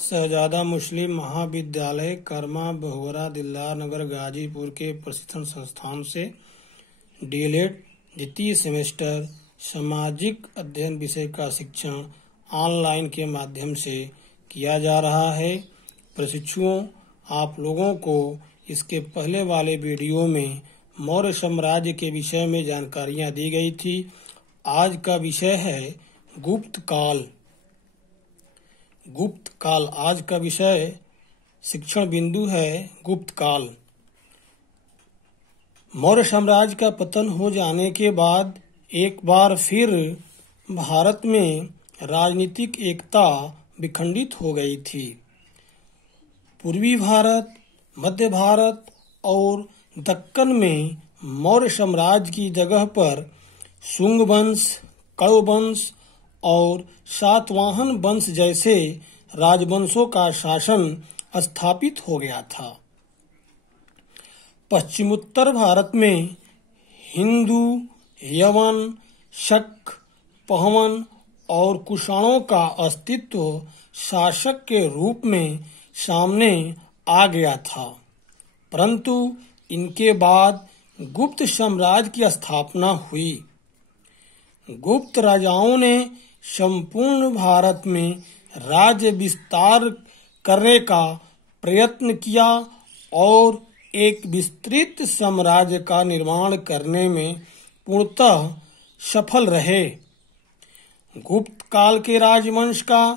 शहजादा मुस्लिम महाविद्यालय कर्मा बहुवरा दिलदार नगर गाजीपुर के प्रशिक्षण संस्थान से डीएलएड द्वितीय सेमेस्टर सामाजिक अध्ययन विषय का शिक्षण ऑनलाइन के माध्यम से किया जा रहा है। प्रशिक्षुओं, आप लोगों को इसके पहले वाले वीडियो में मौर्य साम्राज्य के विषय में जानकारियां दी गई थी। आज का विषय है गुप्त काल। आज का विषय शिक्षण बिंदु है गुप्त काल। मौर्य साम्राज्य का पतन हो जाने के बाद एक बार फिर भारत में राजनीतिक एकता विखंडित हो गई थी। पूर्वी भारत, मध्य भारत और दक्कन में मौर्य साम्राज्य की जगह पर शुंग वंश, कण्व वंश और सातवाहन वंश जैसे राजवंशों का शासन स्थापित हो गया था। पश्चिमोत्तर भारत में हिंदू, यवन, शक, पहवन और कुषाणों का अस्तित्व शासक के रूप में सामने आ गया था, परंतु इनके बाद गुप्त साम्राज्य की स्थापना हुई। गुप्त राजाओं ने संपूर्ण भारत में राज्य विस्तार करने का प्रयत्न किया और एक विस्तृत साम्राज्य का निर्माण करने में पूर्णतः सफल रहे। गुप्त काल के राजवंश का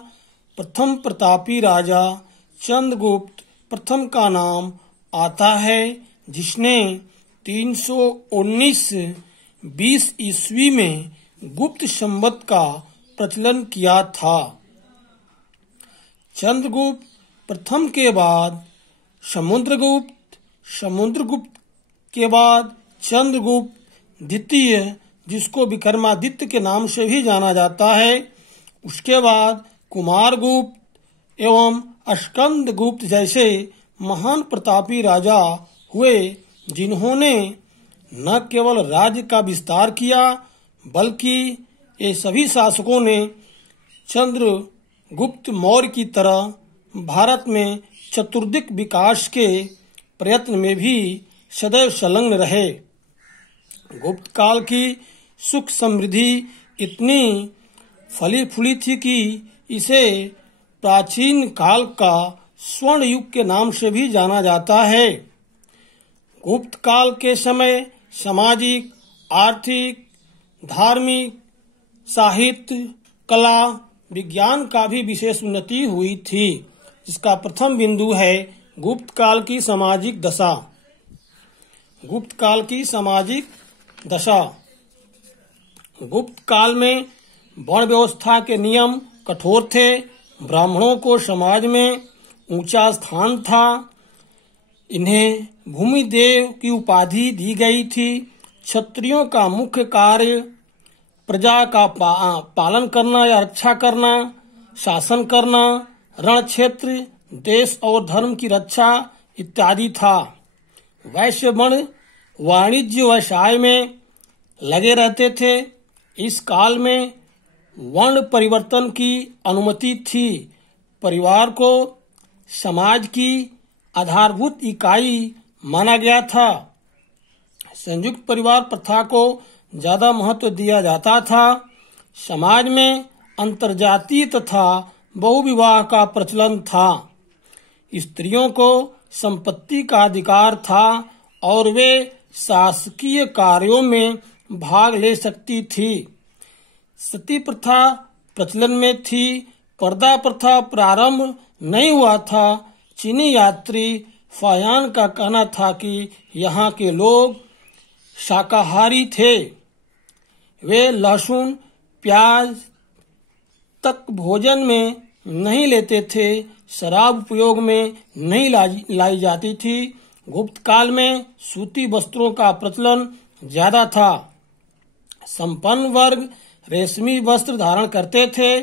प्रथम प्रतापी राजा चंद्रगुप्त प्रथम का नाम आता है, जिसने 319 ईस्वी में गुप्त संवत का प्रचलन किया था। चंद्रगुप्त प्रथम के बाद समुद्रगुप्त के बाद चंद्रगुप्त द्वितीय, जिसको विक्रमादित्य के नाम से भी जाना जाता है, उसके बाद कुमारगुप्त एवं स्कंदगुप्त जैसे महान प्रतापी राजा हुए, जिन्होंने न केवल राज्य का विस्तार किया बल्कि ये सभी शासकों ने चंद्रगुप्त मौर्य की तरह भारत में चतुर्दिक विकास के प्रयत्न में भी सदैव संलग्न रहे। गुप्त काल की सुख समृद्धि इतनी फली फूली थी कि इसे प्राचीन काल का स्वर्ण युग के नाम से भी जाना जाता है। गुप्त काल के समय सामाजिक, आर्थिक, धार्मिक, साहित्य, कला, विज्ञान का भी विशेष उन्नति हुई थी। इसका प्रथम बिंदु है गुप्त काल की सामाजिक दशा। गुप्त काल की सामाजिक दशा। गुप्त काल में वर्ण व्यवस्था के नियम कठोर थे। ब्राह्मणों को समाज में ऊंचा स्थान था। इन्हें भूमिदेव की उपाधि दी गई थी। क्षत्रियों का मुख्य कार्य प्रजा का पालन करना या रक्षा करना, शासन करना, रण क्षेत्र, देश और धर्म की रक्षा इत्यादि था। वैश्य वर्ण वाणिज्य व्यवसाय में लगे रहते थे। इस काल में वर्ण परिवर्तन की अनुमति थी। परिवार को समाज की आधारभूत इकाई माना गया था। संयुक्त परिवार प्रथा को ज्यादा महत्व दिया जाता था। समाज में अंतर्जातीय तथा बहुविवाह का प्रचलन था। स्त्रियों को संपत्ति का अधिकार था और वे शासकीय कार्यों में भाग ले सकती थी। सती प्रथा प्रचलन में थी। पर्दा प्रथा प्रारंभ नहीं हुआ था। चीनी यात्री फायान का कहना था कि यहाँ के लोग शाकाहारी थे। वे लहसुन, प्याज तक भोजन में नहीं लेते थे। शराब उपयोग में नहीं लाई जाती थी। गुप्त काल में सूती वस्त्रों का प्रचलन ज्यादा था। संपन्न वर्ग रेशमी वस्त्र धारण करते थे।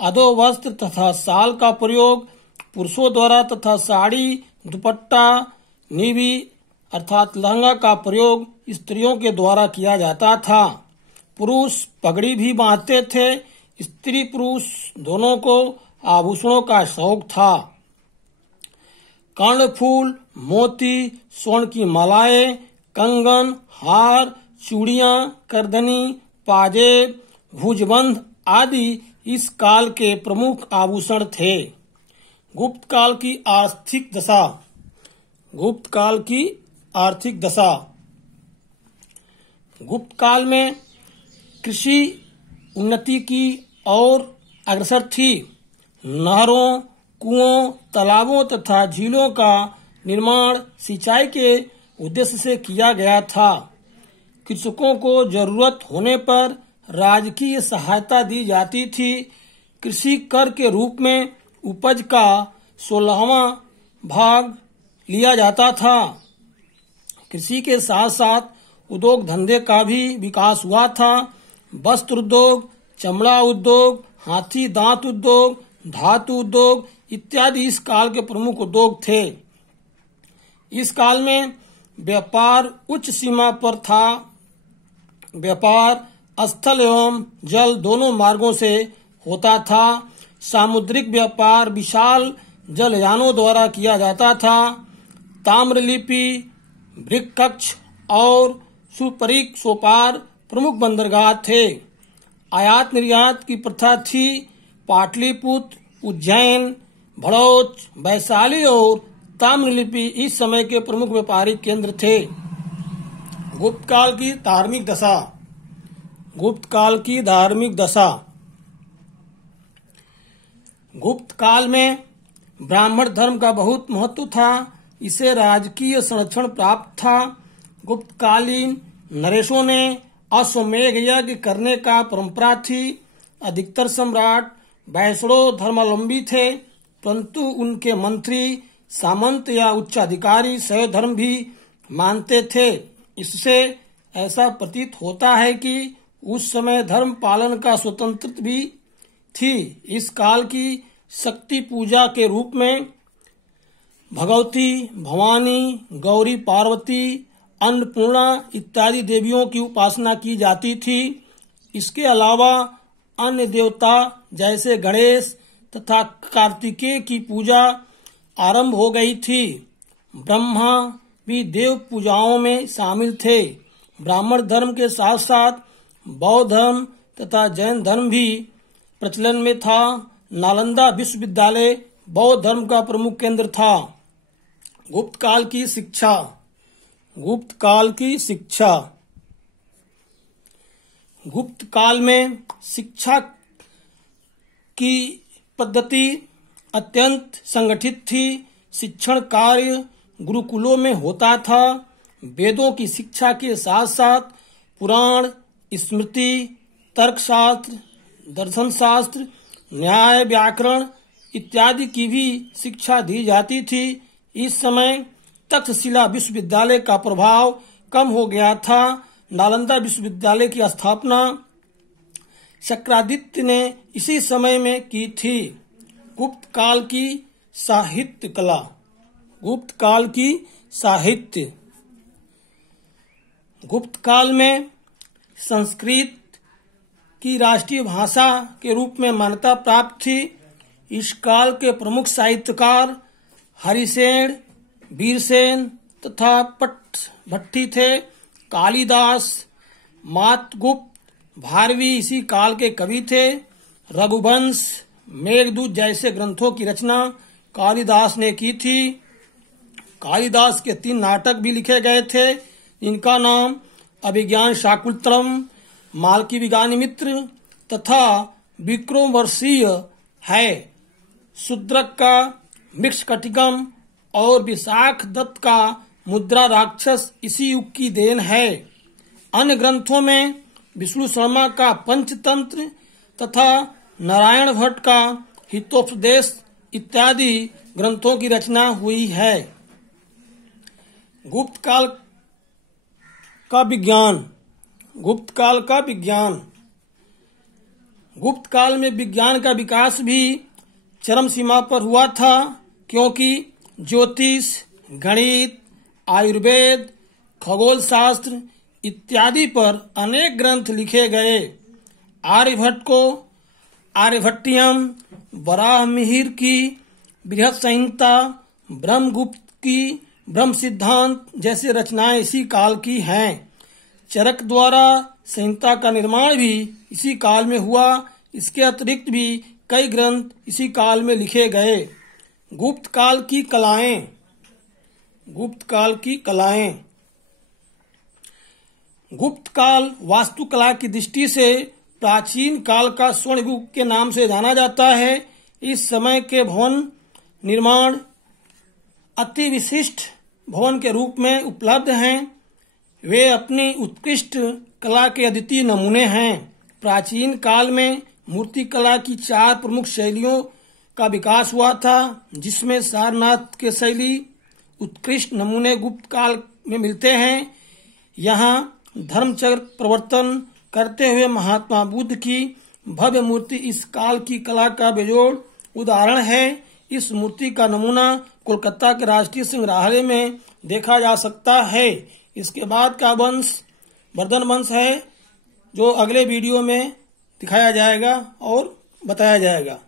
अधो वस्त्र तथा शाल का प्रयोग पुरुषों द्वारा तथा साड़ी, दुपट्टा, नीवी अर्थात लहंगा का प्रयोग स्त्रियों के द्वारा किया जाता था। पुरुष पगड़ी भी बांधते थे। स्त्री पुरुष दोनों को आभूषणों का शौक था। कर्णफूल, मोती, स्वर्ण की मालाएं, कंगन, हार, चूड़ियां, करधनी, पाजेब, भुजबंध आदि इस काल के प्रमुख आभूषण थे। गुप्त काल की आर्थिक दशा। गुप्त काल की आर्थिक दशा। गुप्त काल में कृषि उन्नति की ओर अग्रसर थी। नहरों, कुओं, तालाबों तथा झीलों का निर्माण सिंचाई के उद्देश्य से किया गया था। कृषकों को जरूरत होने पर राजकीय सहायता दी जाती थी। कृषि कर के रूप में उपज का 16वां भाग लिया जाता था। कृषि के साथ साथ उद्योग धंधे का भी विकास हुआ था। वस्त्र उद्योग, चमड़ा उद्योग, हाथी दांत उद्योग, धातु उद्योग इत्यादि इस काल के प्रमुख उद्योग थे। इस काल में व्यापार उच्च सीमा पर था। व्यापार स्थल एवं जल दोनों मार्गों से होता था। सामुद्रिक व्यापार विशाल जलयानों द्वारा किया जाता था। ताम्रलिपि, वृक्कक्ष और सुपरीक सोपार प्रमुख बंदरगाह थे। आयात निर्यात की प्रथा थी। पाटलिपुत्र, उज्जैन, भड़ौच, वैशाली और ताम्रलिपि इस समय के प्रमुख व्यापारिक केंद्र थे। गुप्त काल की धार्मिक दशा। गुप्त काल की धार्मिक दशा। गुप्त काल में ब्राह्मण धर्म का बहुत महत्व था। इसे राजकीय संरक्षण प्राप्त था। गुप्तकालीन नरेशों ने अश्वमेध यज्ञ करने का परंपरा थी। अधिकतर सम्राट वैष्णव धर्मावलंबी थे, परंतु उनके मंत्री, सामंत या उच्चाधिकारी शैव धर्म भी मानते थे। इससे ऐसा प्रतीत होता है कि उस समय धर्म पालन का स्वतंत्रता भी थी। इस काल की शक्ति पूजा के रूप में भगवती, भवानी, गौरी, पार्वती, अन्नपूर्णा इत्यादि देवियों की उपासना की जाती थी। इसके अलावा अन्य देवता जैसे गणेश तथा कार्तिकेय की पूजा आरंभ हो गई थी। ब्रह्मा भी देव पूजाओं में शामिल थे। ब्राह्मण धर्म के साथ साथ बौद्ध धर्म तथा जैन धर्म भी प्रचलन में था। नालंदा विश्वविद्यालय बौद्ध धर्म का प्रमुख केंद्र था। गुप्त काल की शिक्षा। गुप्त काल की शिक्षा। गुप्त काल में शिक्षा की पद्धति अत्यंत संगठित थी। शिक्षण कार्य गुरुकुलों में होता था। वेदों की शिक्षा के साथ साथ पुराण, स्मृति, तर्कशास्त्र, दर्शन शास्त्र, न्याय, व्याकरण इत्यादि की भी शिक्षा दी जाती थी। इस समय तक्षशिला विश्वविद्यालय का प्रभाव कम हो गया था। नालंदा विश्वविद्यालय की स्थापना शक्रादित्य ने इसी समय में की थी। गुप्त काल की साहित्य कला। गुप्त काल की साहित्य। गुप्त काल में संस्कृत की राष्ट्रीय भाषा के रूप में मान्यता प्राप्त थी। इस काल के प्रमुख साहित्यकार हरिसेन, वीरसेन तथा भट्टी थे। कालिदास, मातगुप्त, भारवी इसी काल के कवि थे। रघुवंश, मेघदूत जैसे ग्रंथों की रचना कालिदास ने की थी। कालिदास के 3 नाटक भी लिखे गए थे। इनका नाम अभिज्ञान शाकुंतलम, मालवीय तथा विक्रमोर्वशीय है। शूद्रक का मृच्छकटिकम और विशाख दत्त का मुद्रा राक्षस इसी युग की देन है। अन्य ग्रंथों में विष्णु शर्मा का पंचतंत्र तथा नारायण भट्ट का हितोपदेश इत्यादि ग्रंथों की रचना हुई है। गुप्त काल का विज्ञान। गुप्त काल का विज्ञान। गुप्त काल में विज्ञान का विकास भी चरम सीमा पर हुआ था, क्योंकि ज्योतिष, गणित, आयुर्वेद, खगोल शास्त्र इत्यादि पर अनेक ग्रंथ लिखे गए। आर्यभट्ट को आर्यभट्टियम, वराहमिहिर की बृहत संहिता, ब्रह्मगुप्त की ब्रह्म सिद्धांत जैसे रचनाएं इसी काल की हैं। चरक द्वारा संहिता का निर्माण भी इसी काल में हुआ। इसके अतिरिक्त भी कई ग्रंथ इसी काल में लिखे गए। गुप्त काल की कलाएं। गुप्त काल की कलाएं। गुप्त काल वास्तुकला की दृष्टि से प्राचीन काल का स्वर्ण युग के नाम से जाना जाता है। इस समय के भवन निर्माण अति विशिष्ट भवन के रूप में उपलब्ध हैं। वे अपनी उत्कृष्ट कला के अद्वितीय नमूने हैं। प्राचीन काल में मूर्ति कला की 4 प्रमुख शैलियों का विकास हुआ था, जिसमें सारनाथ के शैली उत्कृष्ट नमूने गुप्त काल में मिलते हैं। यहाँ धर्मचक्र प्रवर्तन करते हुए महात्मा बुद्ध की भव्य मूर्ति इस काल की कला का बेजोड़ उदाहरण है। इस मूर्ति का नमूना कोलकाता के राष्ट्रीय संग्रहालय में देखा जा सकता है। इसके बाद का वंश वर्धन वंश है, जो अगले वीडियो में दिखाया जाएगा और बताया जाएगा।